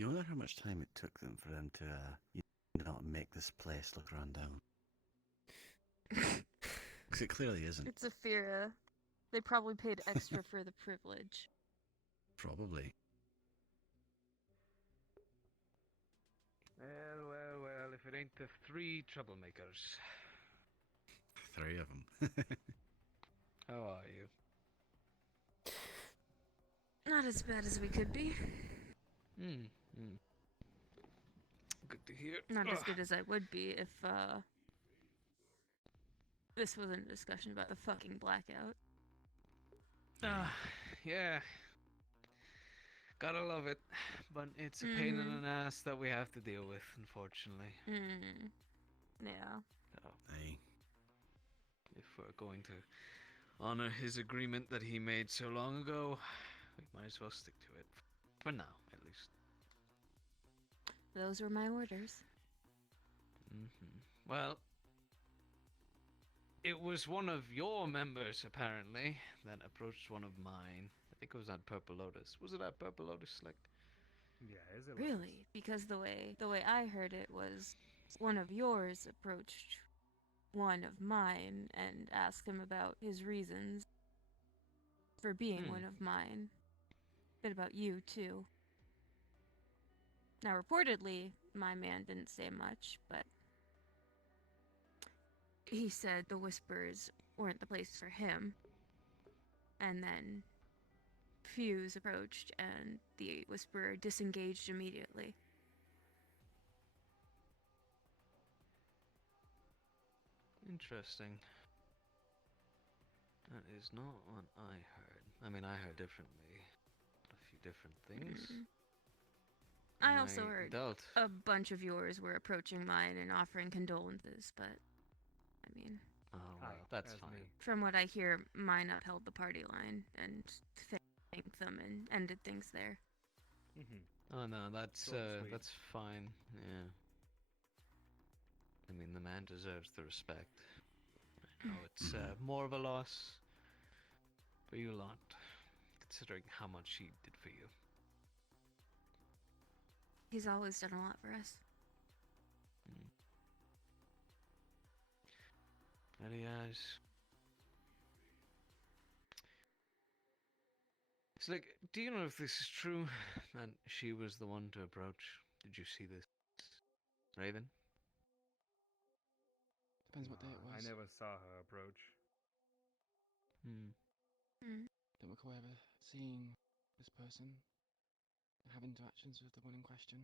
You wonder how much time it took them for them to, not make this place look run down. Because it clearly isn't. It's a fear. They probably paid extra for the privilege. Probably. Well, if it ain't the 3 troublemakers. 3 of them. How are you? Not as bad as we could be. Good to hear. Not as good as I would be if, this wasn't a discussion about the fucking blackout. Yeah. Gotta love it. But it's a pain in an ass that we have to deal with, unfortunately. Yeah. So, Aye. if we're going to honor his agreement that he made so long ago, we might as well stick to it. For now, at least. Those were my orders. Well, it was one of your members, apparently, that approached one of mine. I think it was at Purple Lotus. Was it at Purple Lotus, Slick? Yeah, is it? Really? Because the way I heard it was one of yours approached one of mine and asked him about his reasons for being one of mine. Bit about you, too. Now, reportedly, my man didn't say much, but he said the Whispers weren't the place for him. And then Fuse approached, and the Whisperer disengaged immediately. Interesting. That is not what I heard. I mean, I heard differently. A few different things. I also heard dealt. a bunch of yours were approaching mine and offering condolences, but, I mean... Oh, well, that's fine. From what I hear, mine upheld the party line and thanked them and ended things there. Oh no, that's fine. Yeah. I mean, the man deserves the respect. I know it's more of a loss for you lot, considering how much he did for you. He's always done a lot for us. And he has. It's like, do you know if this is true? And she was the one to approach. Did you see this, Raven? Depends what day it was. I never saw her approach. Don't recall ever seeing this person and have interactions with the one in question.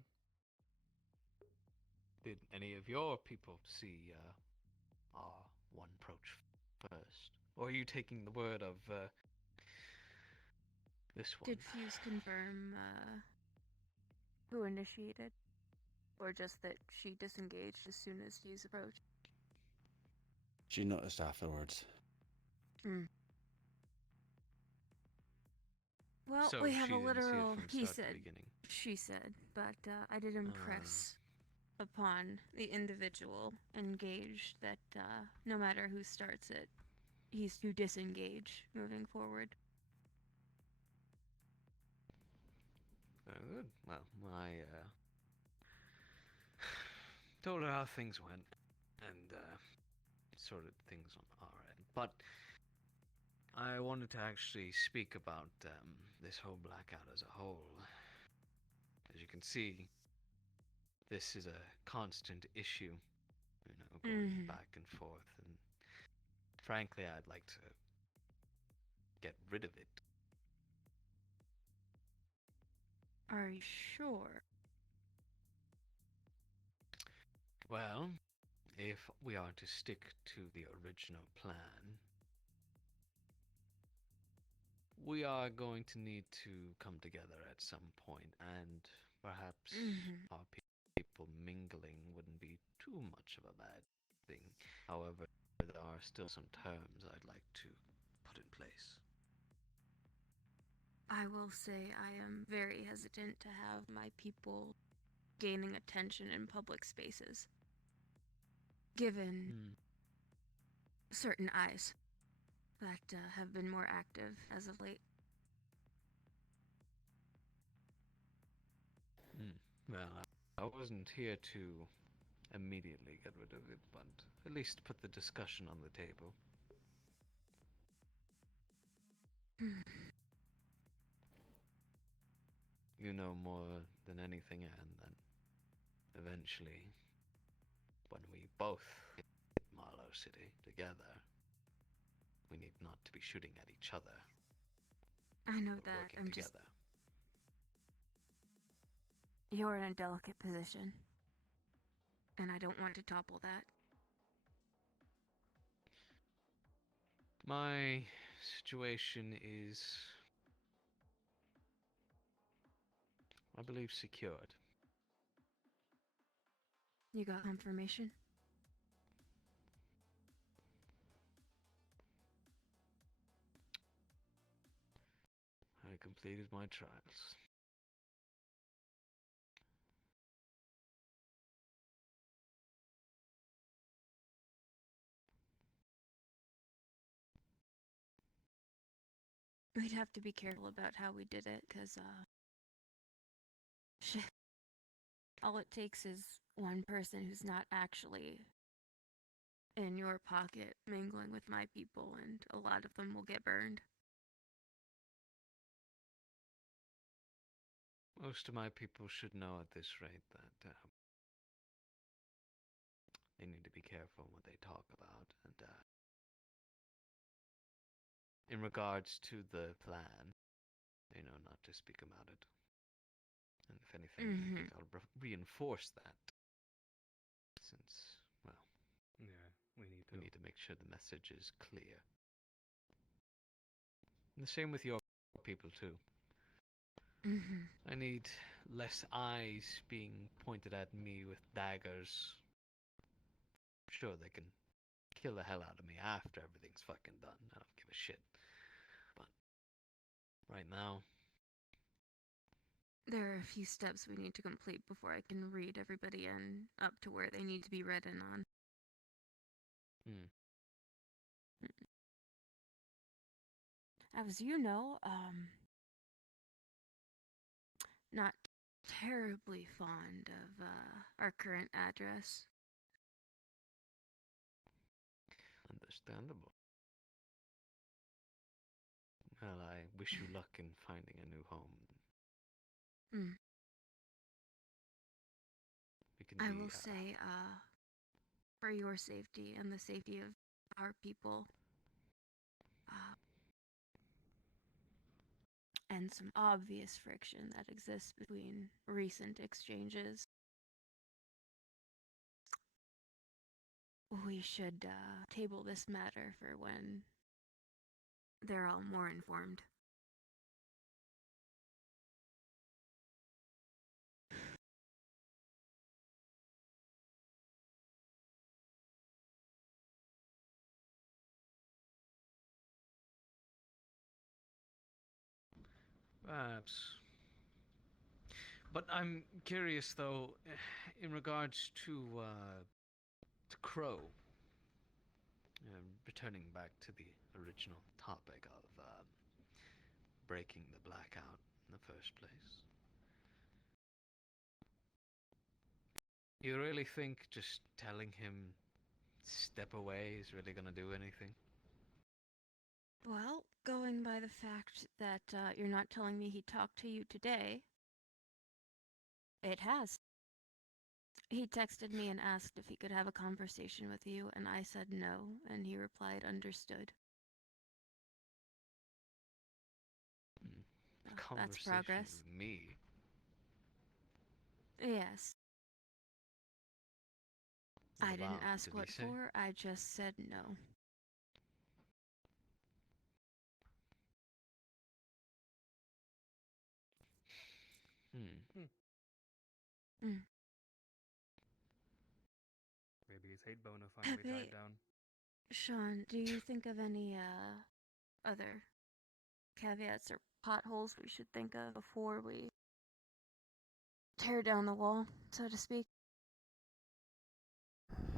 Did any of your people see our one approach first? Or are you taking the word of this one? Did Fuse confirm who initiated? Or just that she disengaged as soon as Fuse approached? She noticed afterwards. Well, So we have she a didn't see it literal from he start to said, beginning. she said, but I did impress upon the individual engaged that no matter who starts it, he's to disengage moving forward. Very good. Well, I told her how things went and sorted things on our end. But I wanted to actually speak about this whole blackout as a whole. As you can see, this is a constant issue, going back and forth. And frankly, I'd like to get rid of it. Are you sure? Well, if we are to stick to the original plan, we are going to need to come together at some point, and perhaps our people mingling wouldn't be too much of a bad thing. However, there are still some terms I'd like to put in place. I will say I am very hesitant to have my people gaining attention in public spaces, given certain eyes that have been more active as of late. Well, I wasn't here to immediately get rid of it, but at least put the discussion on the table. You know more than anything, and then eventually, when we both hit Marlow City together, we need not to be shooting at each other, I know but that. working I'm together. just. You're in a delicate position. And I don't want to topple that. My situation is, I believe, secured. You got confirmation? I completed my trials. We'd have to be careful about how we did it, because, shit. All it takes is one person who's not actually in your pocket mingling with my people, and a lot of them will get burned. Most of my people should know at this rate that they need to be careful what they talk about. And in regards to the plan, not to speak about it. And if anything, I think I'll reinforce that. Since, well, Yeah, we need to make sure the message is clear. And the same with your people, too. I need less eyes being pointed at me with daggers. Sure, they can kill the hell out of me after everything's fucking done. I don't give a shit. But right now, There are a few steps we need to complete before I can read everybody in up to where they need to be read in on. As you know, not terribly fond of our current address. Understandable. Well, I wish you luck in finding a new home. We can I be, will say, for your safety and the safety of our people, and some obvious friction that exists between recent exchanges, we should table this matter for when they're all more informed. perhaps. But I'm curious, though, in regards to Crow. Returning back to the original topic of breaking the blackout in the first place. You really think just telling him step away is really gonna do anything? Well, going by the fact that you're not telling me he talked to you today, it has. He texted me and asked if he could have a conversation with you, and I said no, and he replied, understood. That's progress. With me? Yes. I didn't About, ask did what he say? for, I just said no. Maybe his hate boner finally Pepe, died down. Sean, do you think of any other caveats or potholes we should think of before we tear down the wall, so to speak?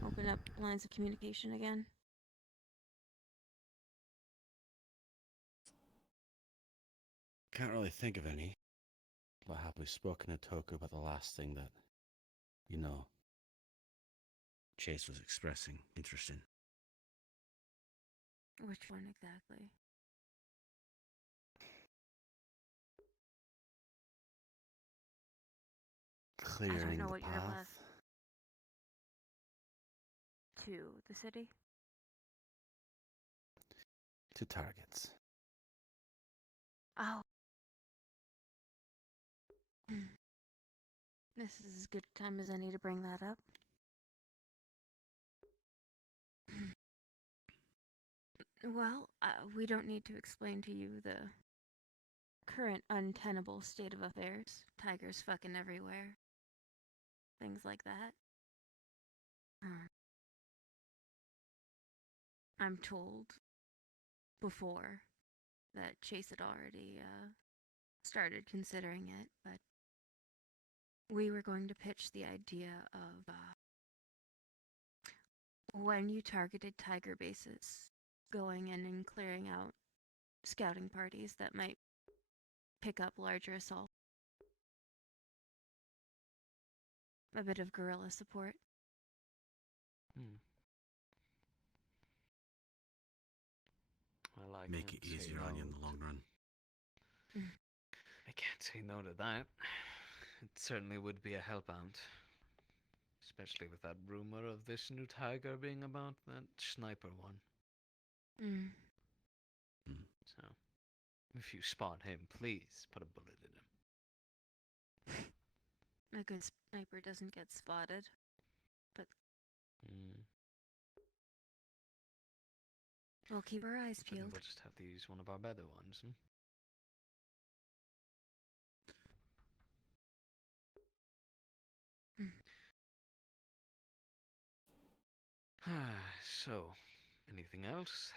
Open up lines of communication again? Can't really think of any. But have we spoken to Toku about the last thing that, Chase was expressing interest in? Which one exactly? Clearing know the what you're path. left- To the city? To targets. Oh. This is as good a time as any to bring that up. Well, we don't need to explain to you the current untenable state of affairs. Tigers fucking everywhere. Things like that. I'm told before that Chase had already started considering it, but we were going to pitch the idea of when you targeted tiger bases, going in and clearing out scouting parties that might pick up larger assault. A bit of guerrilla support. Well, I Make can't it say easier on you in no the long run. I can't say no to that. It certainly would be a help out. Especially with that rumor of this new tiger being about, that sniper one. Mm. So, if you spot him, please put a bullet in him. A good sniper doesn't get spotted. But we'll keep our eyes Then peeled. we'll just have to use one of our better ones. So, anything else?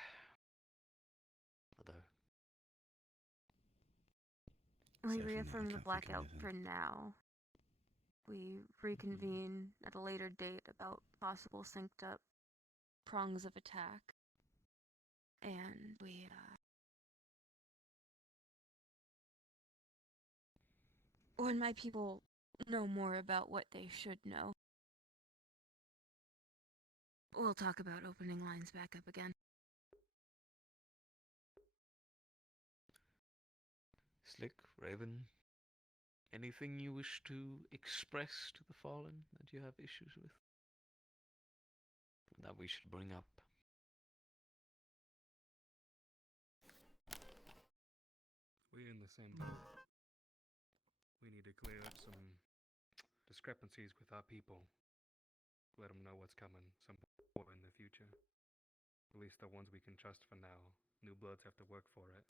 Other. We Definitely, I reaffirm the can't think of blackout anything. for now. We reconvene at a later date about possible synced up prongs of attack. And we, when my people know more about what they should know, we'll talk about opening lines back up again. Slick, Raven, anything you wish to express to the Fallen that you have issues with? That we should bring up? We're in the same boat. We need to clear up some discrepancies with our people. Let them know what's coming some point in the future. At least the ones we can trust for now. New bloods have to work for it.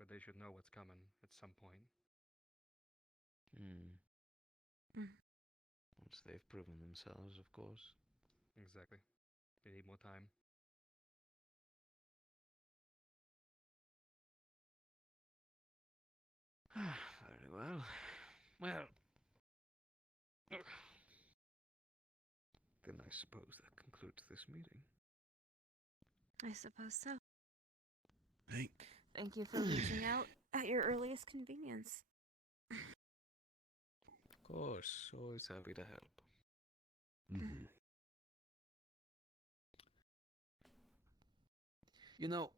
But they should know what's coming at some point. Once they've proven themselves, of course. Exactly. They need more time. Very well. Well. Then I suppose that concludes this meeting. I suppose so. Hey. Thank you for reaching out at your earliest convenience. Of course, always happy to help. Mm-hmm. You know,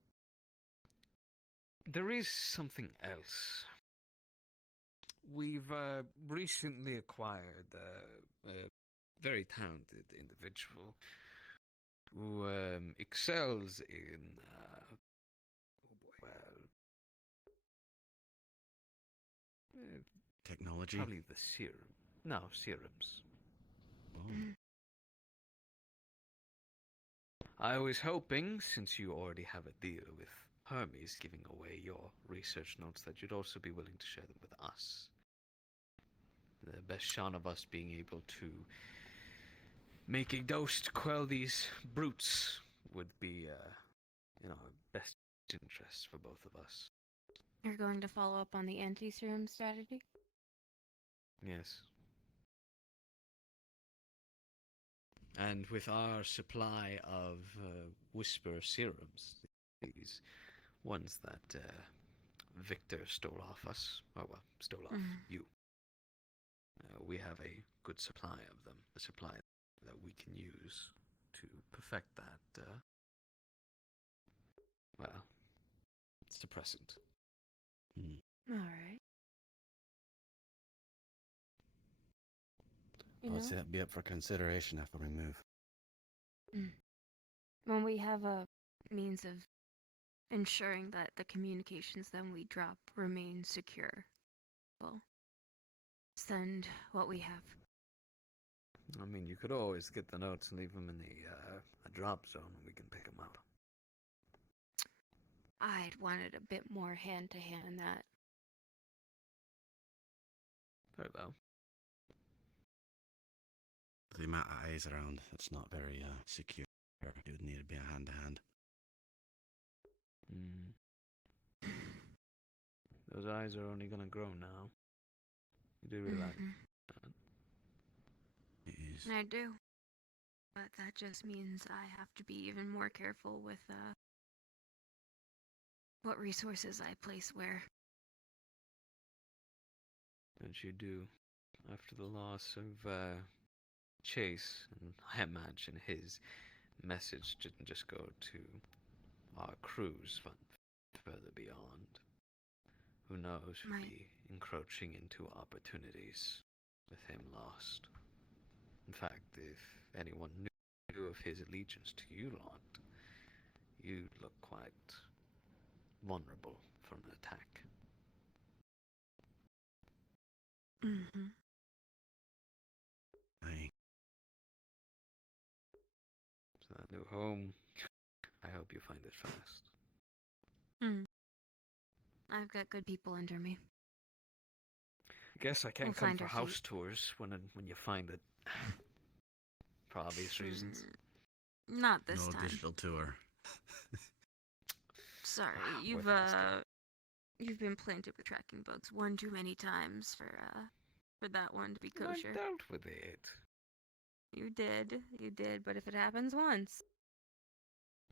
there is something else. We've recently acquired a very talented individual who excels in, Technology. probably the serum. No, serums. Oh. I was hoping, since you already have a deal with Hermes giving away your research notes, that you'd also be willing to share them with us. The best shot of us being able to make a dose to quell these brutes would be, in our best interest for both of us. You're going to follow up on the anti-serum strategy? Yes. And with our supply of Whisper serums, these ones that Victor stole off us. Oh, well, stole off you. We have a good supply of them. A supply that we can use to perfect that, well, it's the present. Alright. You I'd say know, that'd be up for consideration after we move. when we have a means of ensuring that the communications that we drop remain secure, we'll send what we have. I mean, you could always get the notes and leave them in the a drop zone, and we can pick them up. I'd wanted a bit more hand-to-hand in that. Very well. The amount of eyes around, it's not very secure. It would need to be a hand-to-hand. Those eyes are only gonna grow now. You do realize that? It is. I do. But that just means I have to be even more careful with what resources I place where. And you do. After the loss of Chase, and I imagine his message didn't just go to our crews, but further beyond. Who knows, we'd be encroaching into opportunities with him lost. In fact, if anyone knew of his allegiance to you lot, you'd look quite vulnerable from an attack. Aye. So that new home, I hope you find it fast. I've got good people under me. I guess I can't We'll come find for our house feet. tours when you find it. For obvious reasons. Not this No time. digital tour. Sorry, Worth asking. you've been planted with tracking bugs one too many times for that one to be I kosher. dealt with it. You did, but if it happens once.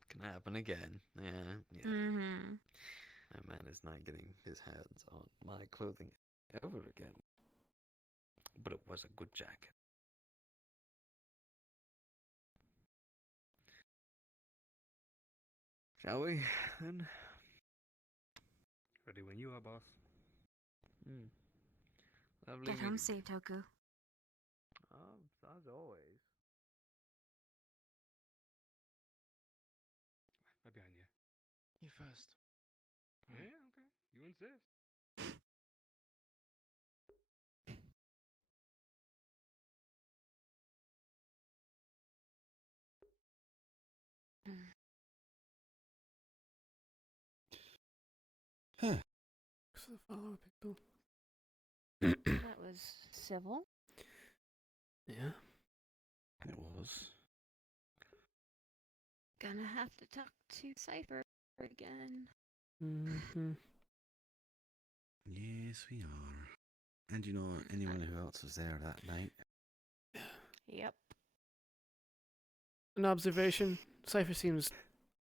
Can happen again. Yeah. Mm-hmm. That man is not getting his hands on my clothing ever again. But it was a good jacket. Shall we, then? Ready when you are, boss. Lovely Get home meeting safe, you. Toku. As always. Right behind you. You first. Yeah, okay. You insist. Huh. What's the follow-up, Pixel? That was civil. Yeah. It was. Gonna have to talk to Cypher again. Mm-hmm. Yes, we are. And you know anyone who else was there that night? Yep. An observation. Cypher seems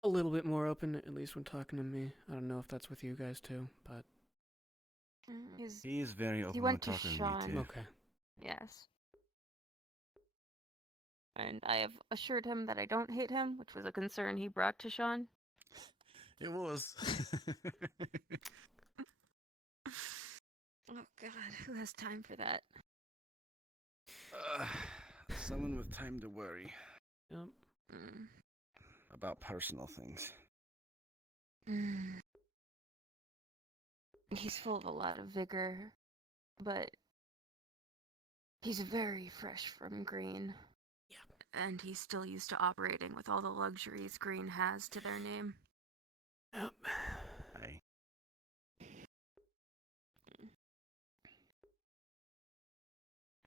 a little bit more open, at least when talking to me. I don't know if that's with you guys too, but He is very open went when to talking to Sean. me too. okay. Yes. And I have assured him that I don't hate him, which was a concern he brought to Sean. It was. Oh God, who has time for that? Someone with time to worry Yep. about personal things. He's full of a lot of vigor, but he's very fresh from Green. Yeah. And he's still used to operating with all the luxuries Green has to their name. Yep. Aye.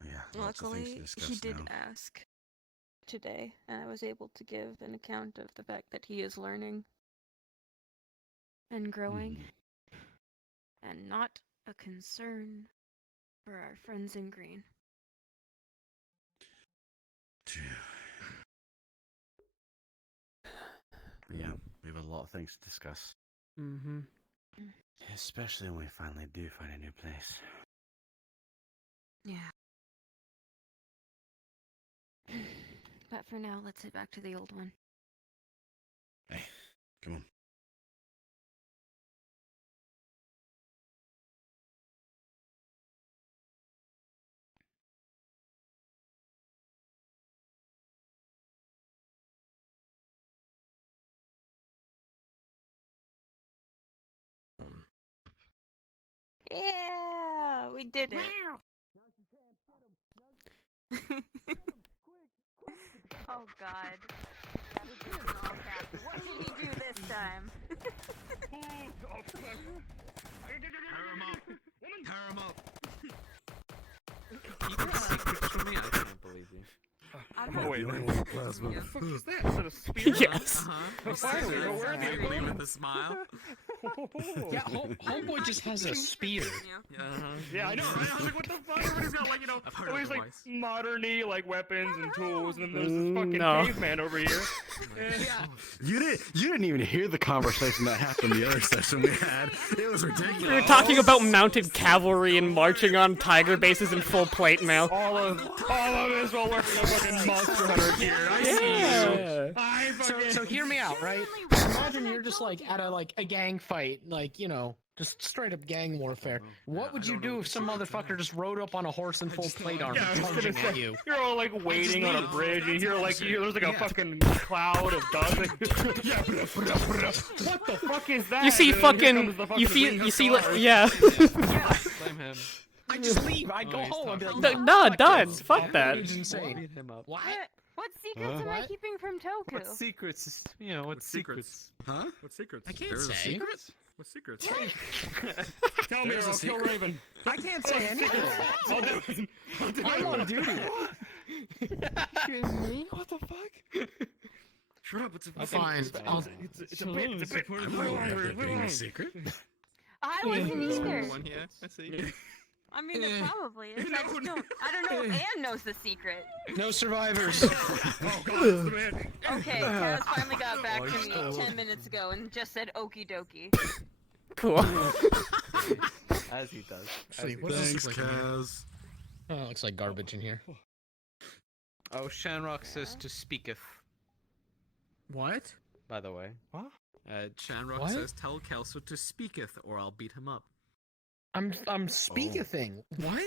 Yeah, lots of things to Luckily, discuss he did now. ask today, and I was able to give an account of the fact that he is learning and growing, and not a concern for our friends in Green. Yeah, we have a lot of things to discuss. Mm-hmm. Yes, Especially when we finally do find a new place. Yeah. But for now, let's head back to the old one. Hey, come on. Yeah, we did it. Oh God. That is just an all caps. What did he do this time? Tear him up. Tear him up. You got secrets from me? I can't believe you. I'm Oh, wait. Plasma. What the fuck is that? Is that a spear? Yes. Finally, we're worthy of Finally going. with a smile. Yeah, Homeboy just has a spear. Yeah, I know, right? I was like, what the fuck? Everybody's got, like, you know, I've heard always, of like, voice. modern-y, like, weapons and tools, and then there's this fucking No. caveman over here. Yeah. You didn't even hear the conversation that happened the other session we had. It was ridiculous. We were talking about mounted cavalry and marching on tiger bases in full plate mail. All of this while wearing a fucking Monster Hunter gear. I see you. Yeah. I fucking... So hear me out, right? Imagine you're just like at a gang fight, like, you know, just straight up gang warfare. What would you do if some motherfucker just rode up on a horse in full plate armor Yeah, I was gonna charging say, at you? you're all like waiting on a bridge, and you hear like there's like a fucking cloud of dust. Like, what the fuck is that? You see And then here fucking, comes the you fucking see, ring of like, stars. yeah. Blame him. I just leave. I'd go Oh, he's home. I'd be like, talking. No, fuck done. this. Fuck that. It's insane. Beat him up. What? What secrets am I What? keeping from Toku? What secrets? You know, what secrets? Huh? What secrets? I can't There's a say. secret? What secrets? Tell me, or There's a I'll kill secret? Raven. I can't say anything. I'll do it. I'm on duty. Excuse me? What the fuck? Shut up! It's a Fine. It's a bit. It's a bit. I'm not aware of there being a secret. I wasn't either. One here. I see. I mean, it probably is. I just don't. I don't know if Anne knows the secret. No survivors. Oh God, it's the man. Okay, Kaz finally got back to me 10 minutes ago and just said okie dokie. Cool. As he does. See, what does this Thanks, look like in here? Kaz. Oh, it looks like garbage in here. Oh, Shanrock says to speaketh. What? By the way. What? Shanrock What? says tell Kelso to speaketh, or I'll beat him up. I'm speaking thing. What?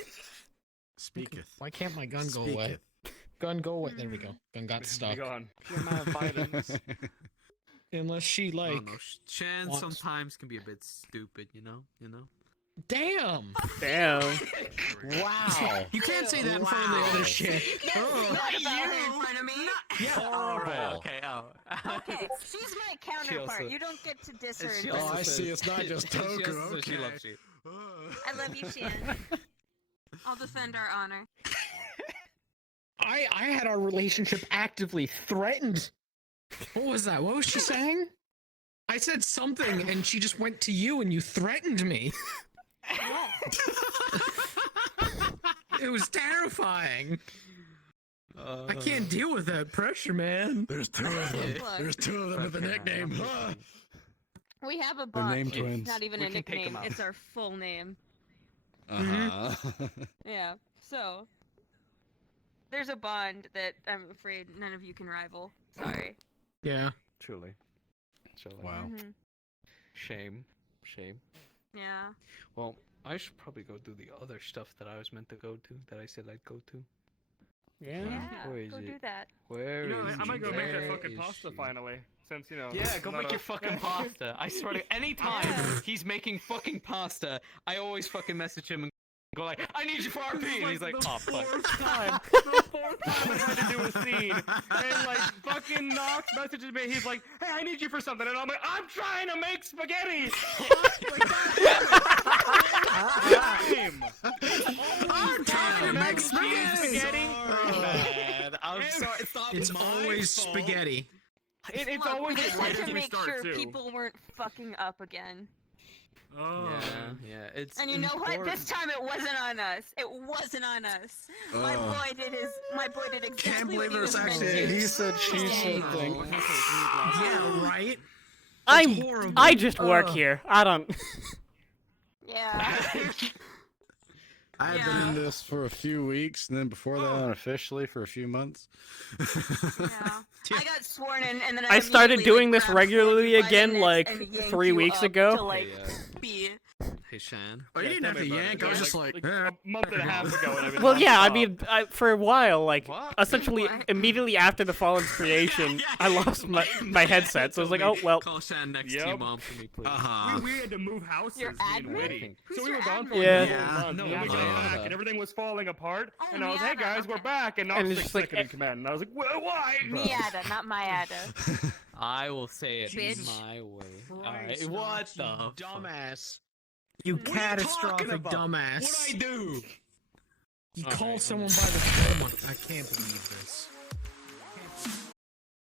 Speaketh. Why can't my gun go away? Gun go away. There we go. Gun got Be stuck. gone. Unless she like. Oh, no. Shan wants- sometimes can be a bit stupid, you know. Damn! Damn. Wow! You can't say that in front of the other shit. Not about her in front of me. Yeah, horrible. Okay. Oh. Okay, she's my counterpart. You don't get to diss her in She front also of me. says- see, it's not just she also Toku, says She okay. loves you. I love you, Shan. I'll defend our honor. I had our relationship actively threatened. What was that? What was she saying? I said something and she just went to you and you threatened me. It was terrifying. I can't deal with that pressure, man. There's two of them. Look. There's two of them with a Okay, nickname. I'm Huh? We have a They're bond. name It's twins. not even We a can take 'em nickname. out. It's our full name. Uh-huh. Yeah. So there's a bond that I'm afraid none of you can rival. Sorry. Yeah. Truly. Wow. Mhm. Shame. Yeah. Well, I should probably go do the other stuff that I was meant to go to, that I said I'd go to. Yeah. Yeah. Where is Go it? do that. Where You know, is I might go make that where fucking is pasta she? finally. Since, you know. Yeah, go not make a- your fucking pasta. I swear to anytime Yeah. he's making fucking pasta, I always fucking message him and go like, I need you for RP, and he's like, the oh fuck. fourth time I tried to do a scene, and like fucking Knox messages me. He's like, "Hey, I need you for something," and I'm like, "I'm trying to make spaghetti." I'm trying to make spaghetti. Man, I'm sorry. It's always spaghetti. It's Look, always we just had to when we make start sure too. people weren't fucking up again. Oh. Yeah, it's. And you know what? This important. time it wasn't on us. It wasn't on us. My Oh. boy did exactly Can't what believe he it was was meant actually to. a he said, she said Oh, thing. Yeah, right? I'm. horrible. I just work Ugh. here. I don't. Yeah. I had been in this for a few weeks, and then before that, unofficially for a few months. Yeah. I got sworn in, and then I started immediately, doing this grabbed you regularly by the again, neck like, and yanked 3 you weeks up ago. To, like, be. Hey, Shan. Oh, you Yeah, didn't tell have me to about yank. it. I was Yeah, just like, a month and a half ago. And I've been Well, yeah, I nonstop. mean, for a while, like, What? essentially, What? immediately after the Fallen's creation, I lost my headset, so I was like, oh, well. Call Shan next to Yep. your mom for me, please. We had to move houses, Your me and admin? Witty. Who's So we your were gone for admin? Yeah. a month. No, and we got Miata. back, and everything was falling apart. Oh, And I was, hey Miata, guys, we're okay. back. And And I'm it's just like, second in command. And I was like, why? Miata, not Miata. I will say it Bitch. my way. Christ, Alright, what Knox, the you dumbass? You What are you catastrophic talking about? dumbass. What'd I do? You Okay, called I'm someone gonna- by the phone. I can't believe this.